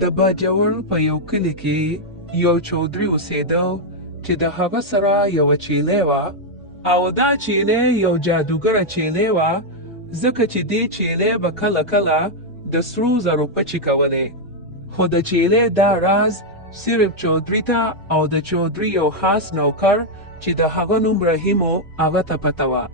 د باجوړ په یو کلي کې یو چودري اوسېده چې د هغه سره یوه چیلۍ وه او دا چیلۍ یو جادوګره چیلۍ وه ځکه چې دې چیلۍ به کله کله د سرو زرو پچې کولې خو د چیلۍ دا راز صرف چودري ته او د چودري یو خاص نوکر چې د هغه نوم رحیم و هغه ته پته وه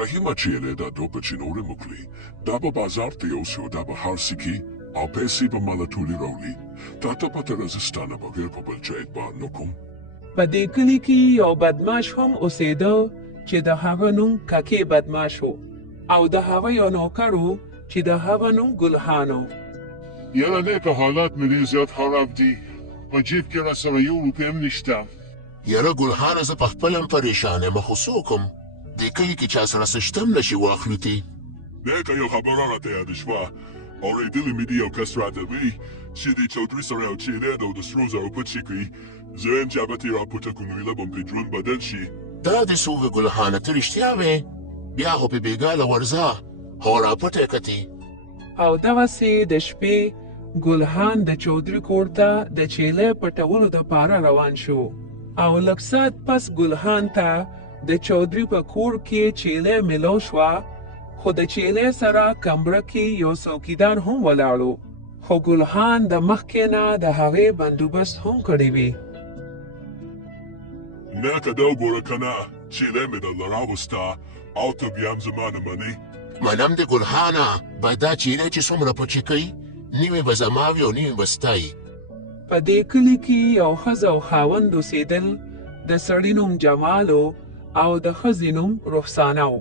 رحیمه چیلۍ دا دوه بچې نورې وکړي دا به بازار ته یوسي او دا به خرڅې کړي او پیسې به ماله ټولې راوړي تا ته پته ده زه ستا نه بغیر په بل چا اعتبار نه کوم په دې کلي کې یو بدماش هم اوسېده چې د هغه نوم ککې بدماش و او د هغه یو نوکر و چې د هغه نوم ګلحان و یاره نیکه حالات مې ډېر زیات خراب دي په جیب کې راسره یو روپۍ هم نشته یاره ګلحانه زه په خپله هم پریشان یم خو څوک هم دې کلي کې چا سره څه شته هم نشي واخلو تې نیکه یو خبره راته یاده شوه اورېدلې مې دي یو کس راته وایي چې د چودري سره یو چیلۍ ده او د سرو زرو پچې کوي زه یم چې هغه ته یې راپورته کړو نو ایله به مې ژوند بدل شي دا دې څه ووې ګلحانه ته رښتیا وې بیا خو په بېګاله ورځه هو راپټه یې کتې او دغسې د شپې ګلحان د چودري کور ته د چیلۍ پټولو دپاره روان شو او لږ ساعت پس ګلحان ته د چودري په کور کې چیلۍ میلو شوه خو د چیلۍ سره کمره کې یو څوکیدار هم ولاړ خو ګلحان د مخکې نه د هغې بندوبست هم کړی وي نیکه دا وګوره که نه چیلۍ مې درله راوسته او ته بیا هم زما نه منې منم دې ګلحانه باید دا چیلۍ چې څومره پچې کوي نیمې به زما وي او نیمې به ستا یي په دې کلي کې یو ښځه او خاوند اوسېدل د سړي نوم جمال او د ښځې نوم رخسانه و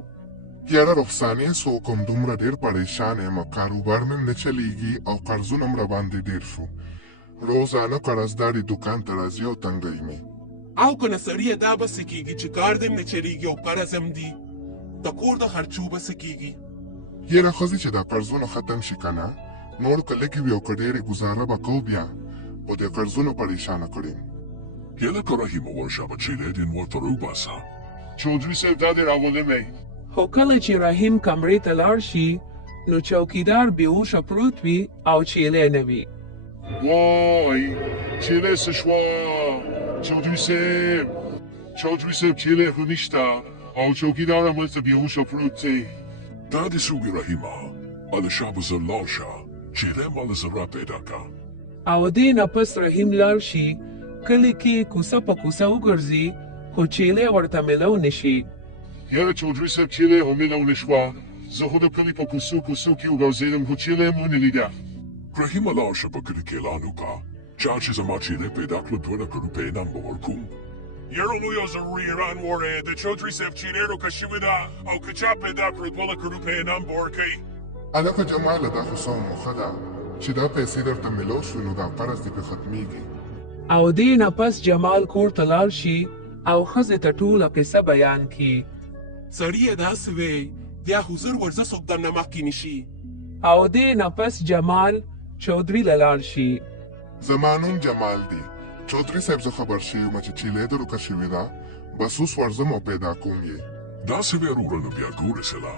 یاره رخسانې څوک هم دومره ډېر پریشان یم کاروبار مې نه چلیږي او قرضونه هم راباندې ډېر شو روزانه قرضداري دوکان ته راځي او تنګوي مې او که نه سړیه دا به څه کېږي چې کار دې نه چلیږي او قرض هم دي د کور د خرچو به څه کېږي یاره ښځې چې دا قرضونه ختم شي که نه نور که لږې وي او که ډېرې ګزاره به کوو بیا خو دې قرضونو پریشانه کړې هیله که رحیمه ورشه به چیلۍ دې ورته راوباسه چودري صاحب دا دې راولې مې خو کله چې رحیم کمرې ته لاړ شي نو چوکیدار بېهوشه پروت وي او چیلۍ نه وي وای چیلۍ څه شوه چودري صاحب چیلۍ خو نشته او چوکیدار هملته بېهوشه پروت دی دا دې څه ووې رحیمه هله شا به زر لاړ شه چیلۍ ماله زر را پیدا که او دې نه پس رحیم لاړ شي کلي کې کوڅه په کوڅه وګرځي خو چیلۍ ورته میلو نه شي یاره چودري صاحب چیلۍ هم میلو نه شوه زه خو د کلي په کوڅو کې وګرځېدم خو چیلۍ هم ونه لیده رحیمه لاړ شه په کلي کې اعلان وکړه چا چې زما چیلۍ پیدا کړه 2 لکه روپۍ انعام به ورکوم یاره لوی او ضروري اعلان ووایه د چودري صاحب چیلۍ روکه شوې ده او که چا پیدا کړه 2 لکه روپۍ انعام به ورکوي هلکه جماله دا خو سمه موخه ده چې دا پیسې درته میلو شوې نو دا قرض دې پرې ختمیږي او دې نه پس جمال کور ته لاړ شي او ښځې ته ټوله قصه بیان کړي سړیه داسې وی بیا خو زر ورځه څوک درنه مخکې نشي او دې نه پس جمال چودري له لاړ شي زما نوم جمال دی چودري صاحب زه خبر شوی یم چې چیلۍ دې روکه شوې ده بس اوس ورځم او پیدا کوم یې داسې بیا وروره نو بیا ګورې سله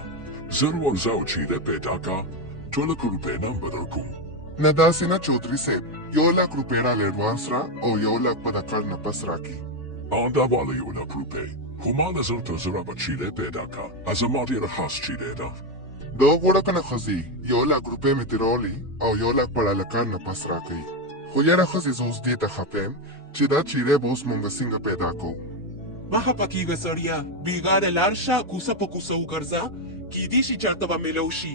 زر ورځه او چیلۍ پیدا که 2 لکه روپۍ انعام به درکوم نه داسې نه چودري صاحب 1 لک روپۍ راله اډوانس را او 1 لک به د کار نه پس راکړي دا واله 1 لک روپۍ خو ماله زر تر زره به چیلۍ پیدا که زما ډېره خاص چیلۍ ده دا وګوره که نه ښځې 1 لک روپۍ مې ترې راولي او 1 لک به راله کار نه پس راکوي خو یاره ښځې زه اوس دې ته خفه یم چې دا چیلۍ به اوس مونږ څنګه پیدا کوو مه خفه کېږه سړیه بېګاره لاړ شه کوڅه په کوڅه وګرځه کیدای شي چېرته به میلو شي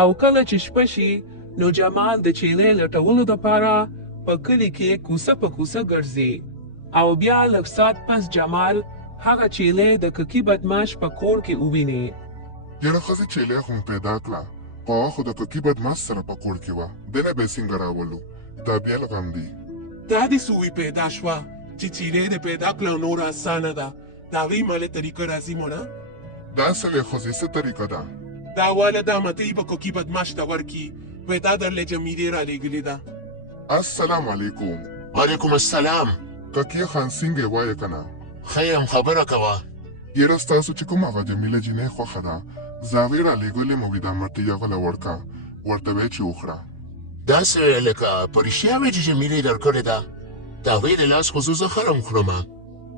او کله چې شپه شي نو جمال د چیلۍ لټولو دپاره په کلي کې کوڅه په کوڅه ګرځي او بیا لږ ساعت پس جمال هغه چیلۍ د ککي بدماش په کور کې وویني یاره ښځې چیلۍ خو مې پیدا کړه خو هغه خو د ککي بدماش سره په کور کې وه دنه به یې څنګه راولو دا بیا لغم دی دا دې څه وی پیدا شوه چې چیلۍ دې پیدا کړه او نوره اسانه ده د هغې مالې طریقه راځي مونه دا څلې ښځې څه طریقه ده دا واله دا متې به ککي بدماش ته ورکړي وایي دا درله جمیلې رالیږلې ده السلام علیکم وعلیکم السلام ککي خان څنګه وایې که نه ښه یم خبره کوه یاره ستاسو چې کوم هغه جمیله جینۍ خوښه ده زه هغې رالیږلې مو وي دا مټۍ هغه له ورکه ورته وایي چې وخوړه داسې لکه په رښتیا وایي چې جمیلې درکړې ده د هغوی د لاس خصوصا خرم خورمه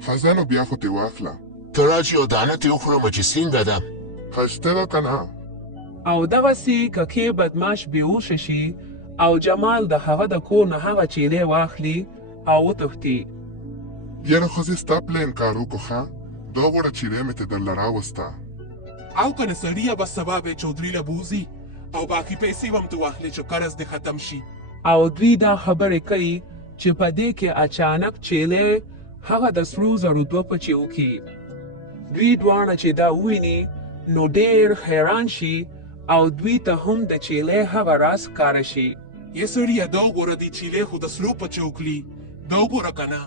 خزانو بیا خو تې واخله ته راځه یو دانه ترې وخورمه چې څنګه ده خشته ده که نه او دغسې ککې بدماش بېهوشه شي او جمال د هغه د کور نه هغه چیلې واخلي او وتښتي. یاره ښځې ستا پله انکار وکړو ښه دا وړه چیرې مې ته درله راوسته او کنه سړیه بس سبا به چودري له بوزي او باقي پیسې هم ته واخلې چې قرض دې ختم شي. او دوی دا خبرې کوي چې په دې کې اچانک چیلې هغه د سرو زرو دوه پچې وکړي. دوی دواړه چې دا وویني نو ډېر حیران شي او دوی ته هم د چیلې هغه راز ښکاره شي. یې سړیه دا وګوره دې چیلې خو د سرو پچې وکړي دا وګوره که نه.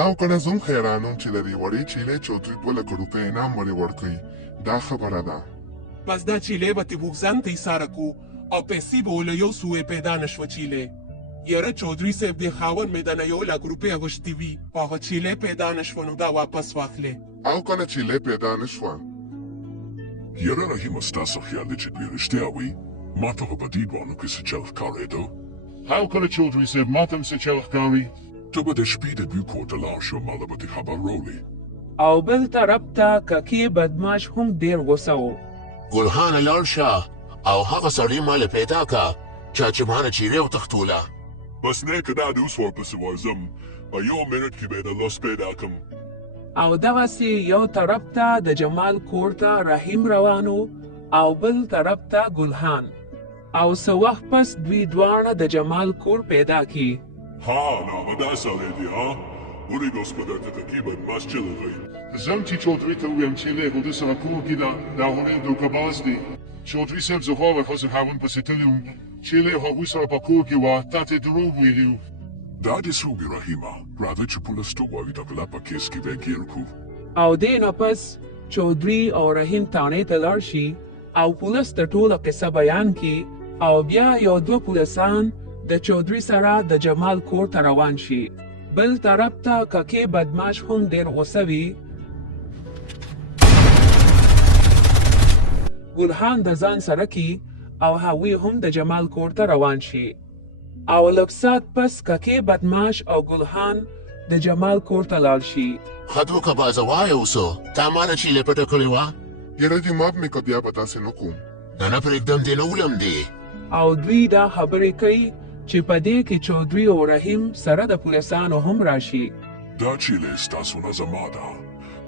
او کنه زه هم حیرانم چې د دې وړې چیلې چودري 2 لکه روپۍ انعام ولې ورکوي دا خبره ده. بس دا چیلې به تې بوغزن ته ایساره کړو او پیسې به له یو سوې پیدا نه شوه چیلې. یاره چودري صاحب دې خاوند مې د نه 1 لک روپۍ اغوښتې وي خو هغه چیلې پیدا نه شوه نو دا واپس واخلې. او کنه چیلې پیدا نه شوه یاره رحیمه ستاسو خیال دی چې دوی رښتیا وایي ما ته خو په دې دواړو کې څه چل ښکارېده. How can a children say matam se chelkari? ته به د شپې د دوی کور ته لاړ شو ماله به دې خبر راوړې. او بل طرف ته ککې بدماش هم ډېر غوسه و. ګلخانه لاړ شه او هغه سړی ماله پیدا که چا چې مانه چیرې وتښتوله. بس نه که دا د اوس ورپسې ورځم په 1 منټ کې به یې د لس پیدا کړم. او دغسې یو طرف ته د جمال کور ته رحیم روانو او بل طرف ته ګلحان. او څه وخت پس دوی دواړه د جمال کور پیدا کی. ها نامه دا سړی دی ها ولې ګوسپدر ته ککې بدماش چلغی. Zamti chaudhry to wem chile ho dis a kurki da hore do kabazdi. Chaudhry seb zohore khos hawan pasitilium chile ho wisara pa kurki wa tate dro wilu. دا دې سوګي رحیمه راځه چې پولیسو وایي د کلا په کیس کې به ګیر کړو. او دې نه پس چودري او رحیم تانې ته لاړ شي او پولیس ته ټوله قصه بیان کی او بیا یو 2 پولیسان د چودري سره د جمال کور ته روان شي. بل طرف ته ککې بدماش هم ډېر غوسه وي. ګلحان د ځان سره کی او هغوی هم د جمال کور ته روان شي. او لږ ساعت پس ککې بدماش او ګلحان د جمال کور ته لاړ شي. خدو کبازه وایه اوسو تا ماله چیلې پټه کړې وه یاره دې ماپ مې که بیا به داسې نه کوم. نه نه پرېږدم دې نه ولم دی. او دوی دا خبرې کوي چې په دې کې چودري او رحیم سره د پولیسانو هم راشي. دا چیلې ستاسو نه زما ده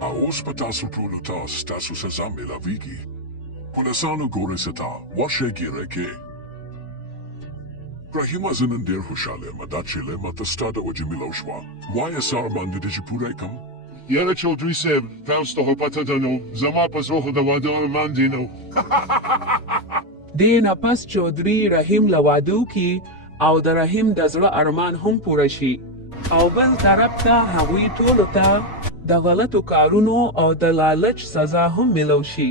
او اوس په تاسو ټولو ته ستاسو سزا میلاویږي. پولیسانو ګورې ستا ورشئ ګیره کې. رحیمه زه نن ډېر خوشحاله یم دا چیلې ماته ستا د وجې میلاو شوه. وایه سار باندې دې چې پوره یې کړم. Yara chaudhry seb tausto ho patadano zama pas roho da wador mandino. دې نه پس چودري رحیم له واده کی او د رحیم د زړه ارمان هم پوره شي. او بل طرف ته هغوی ټولو ته د غلطو کارونو او د لالچ سزا هم میلو شي.